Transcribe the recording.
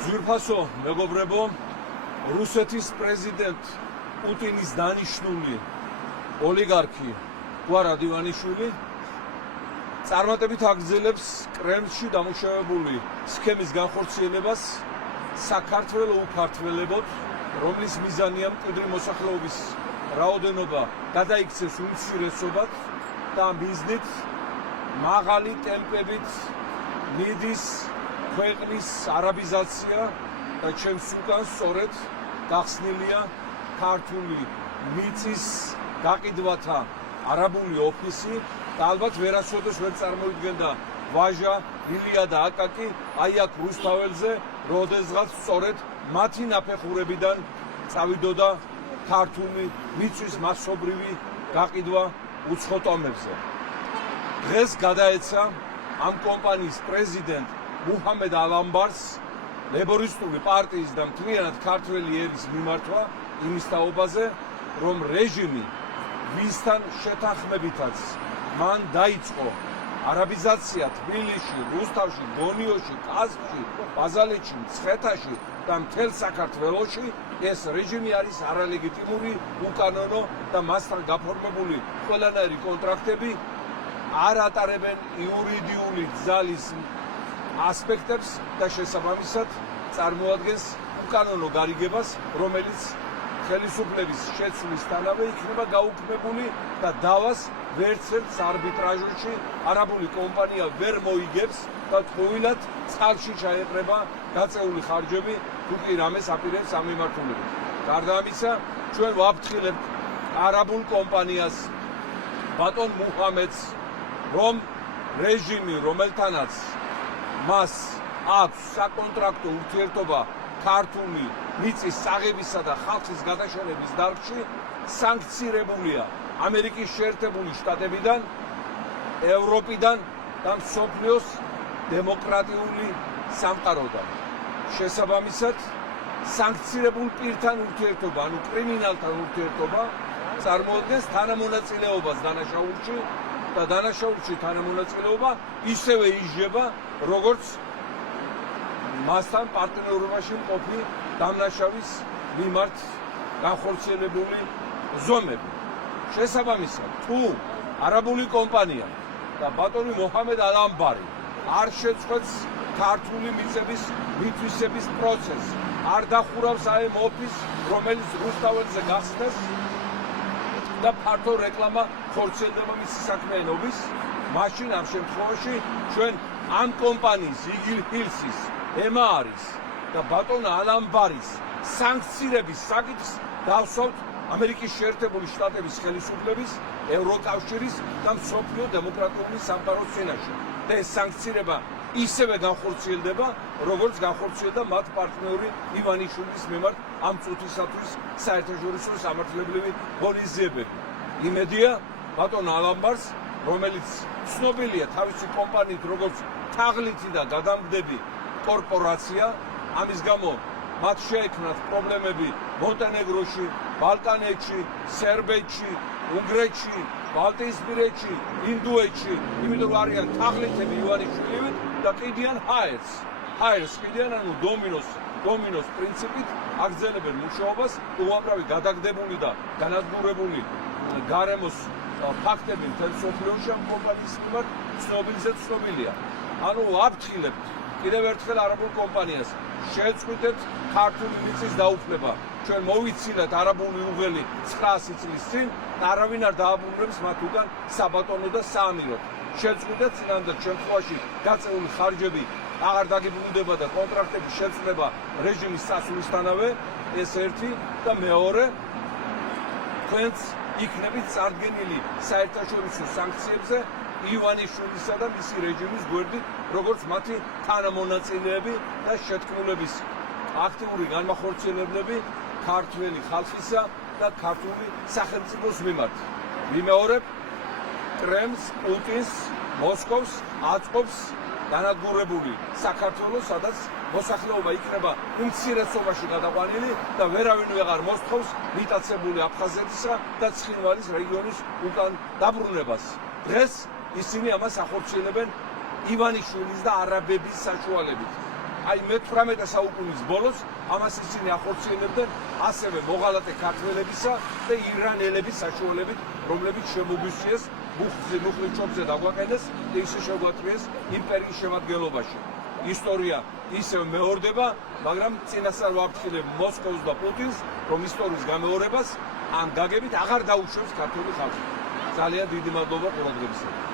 ძვირფასო მეგობრებო, რუსეთის პრეზიდენტ პუტინის დანიშნული ოლიგარქი გუარად ივანიშვილი წარმატებით აგრძელებს კრემლში დამუშავებული სქემის განხორციელებას საქართველოს უკართველებოდ, რომლის მიზანია მკვიდრი მოსახლეობის რაოდენობა გადაიქცეს უმცირესობად და მიზნით მაღალი ტემპებით მიდის ქვეყნის არაბიზაცია და ჩემს უკან სწორედ გახსნილია ქართული მიწის გაყიდვათა არაბული ოფისი და ალბათ ვერასოდეს ვერ წარმოიდგენდა ვაჟა, ილია და აკაკი აი აქ რუსთაველზე, როდესღაც სწორედ მათი ნაფეხურებიდან წავიდოდა ქართული მიწის მასობრივი გაყიდვა უცხო ტომებზე. დღეს გადაეცა ამ კომპანიის პრეზიდენტ მუჰამედ ალამბარს ლეიბორისტული პარტიის და მთლიანად ქართველი ერის მიმართვა იმის თაობაზე, რომ რეჟიმი ვისთან შეთანხმებითაც მან დაიწყო არაბიზაცია თბილისში, რუსთავში, გონიოში, კასპში, ბაზალეთში, მცხეთაში და მთელ საქართველოში, ეს რეჟიმი არის არალეგიტიმური, უკანონო და მასთან გაფორმებული ყველანაირი კონტრაქტები არ ატარებენ იურიდიული ძალის ასპექტებს და შესაბამისად წარმოადგენს უკანონო გარიგებას, რომელიც ხელისუფლების შეცვლისთანავე იქნება გაუქმებული და დავას ვერცერთს არბიტრაჟში არაბული კომპანია ვერ მოიგებს და თხოვილად წყალში ჩაეყრება გაწეული ხარჯები, თუ კი რამეს აპირებს ამ მიმართულებით. გარდა ამისა, ჩვენ ვაფრთხილებთ არაბულ კომპანიას, ბატონ მუჰამედს, რომ რეჟიმი, რომელთანაც მას აქვს საკონტრაქტო ურთიერთობა ქართული მიწის წაღებისა და ხალხის გადაშენების დარგში, სანქცირებულია ამერიკის შეერთებული შტატებიდან, ევროპიდან და მსოფლიოს დემოკრატიული სამყაროდან. შესაბამისად, სანქცირებულ პირთან ურთიერთობა, ანუ კრიმინალთან ურთიერთობა წარმოადგენს თანამონაწილეობას დანაშაულში და დანაშაულში თანამონაწილეობა ისევე ისჯება, როგორც მასთან პარტნიორობაში მყოფი დამნაშავის მიმართ განხორციელებული ზომები. შესაბამისად, თუ არაბული კომპანია და ბატონი მუჰამედ ალამბარი არ შეწყვეტს ქართული მიწების მითვისების პროცესს, არ დახურავს ამ ოფისს, რომელიც რუსთაველზე გახსნეს და ფართო რეკლამა ხორციელდება მისი საქმიანობის, მაშინ ამ შემთხვევაში ჩვენ ამ კომპანიის იგილ ჰილსის ემაარის და ბატონ ალამბარის სანქცირების საკითხს დავსვავთ ამერიკის შეერთებული შტატების ხელისუფლების, ევროკავშირის და მსოფლიო დემოკრატიული სამყაროს წინაშე. და ეს სანქცირება ისევე განხორციელდება, როგორც განხორციელდა მათ პარტნიორი ივანიშვილის მიმართ ამ წუთისათვის საერთაშორისო სამართლებრივი ღონისძიებები. იმედია ბატონ ალამბარს, რომელიც ცნობილია თავისი კომპანიით როგორც თაღლითი და გადამგდები კორპორაცია, ამის გამო მათ შეექმნათ პრობლემები მონტენეგროში, ბალკანეთში, სერბეთში, უნგრეთში, ბალტიისპირეთში, ინდოეთში, იმიტომ არიან თაღლითები ივანიშვილივით და ყიდიან ჰაერს ყიდიან, ანუ დომინოს პრინციპით აგრძელებენ მუშაობას, უამრავი გადაგდებული და განადგურებული გარემოს ფაქტები მთელ მსოფლიოში ამ კომპანიის მიმართ ცნობილია. ანუ ვაფრთხილებთ კიდევ ერთხელ არაბულ კომპანიას, შეწყვიტეთ ქართული მიწის დაუფლება. ჩვენ მოვიცილეთ არაბული უღელი 900 წლის წინ, არავინ არ დააბრუნებს მათ უკან საბატონო და საამიროდ. შეწყვიტეთ წინანდელ შემთხვევაში გაწეული ხარჯები აღარ დაგიბრუნდება და კონტრაქტების შეცვლება რეჟიმის წასვლისთანავე, ეს ერთი და მეორე, თქვენც იქნებით წარდგენილი საერთაშორისო სანქციებზე ივანიშვილისა და მისი რეჟიმის გვერდით, როგორც მათი თანამონაწილეები და შეთქმულების აქტიური განმახორციელებლები ქართველი ხალხისა და ქართული სახელმწიფოს მიმართ. ვიმეორებ, კრემლს, პუტინს, მოსკოვს აწყობს განადგურებული საქართველოს, სადაც მოსახლეობა იქნება უმცირესობაში გადაყვანილი და ვერავინ ვეღარ მოსთხოვს მიტაცებული აფხაზეთისა და ცხინვალის რეგიონის უკან დაბრუნებას. დღეს ისინი ამას ახორციელებენ ივანიშვილის და არაბების საშუალებით. აი მე-18 საუკუნის ბოლოს ამას ისინი ახორციელებდნენ ასევე მოღალატე ქართველებისა და ირანელების საშუალებით, რომლებიც შემოგვისციეს მუხლის ჩობზე დაგვაყენეს და ისე შეგვაწყვიეს იმპერიის შემადგენლობაში. ისტორია ისევ მეორდება, მაგრამ წინასწარ ვაფრთხილებ მოსკოვს და პუტინს, რომ ისტორიის გამეორებას ამ გაგებით აღარ დაუშვებს ქართული ხალხი. ძალიან დიდი მადლობა ყურადღებისათვის.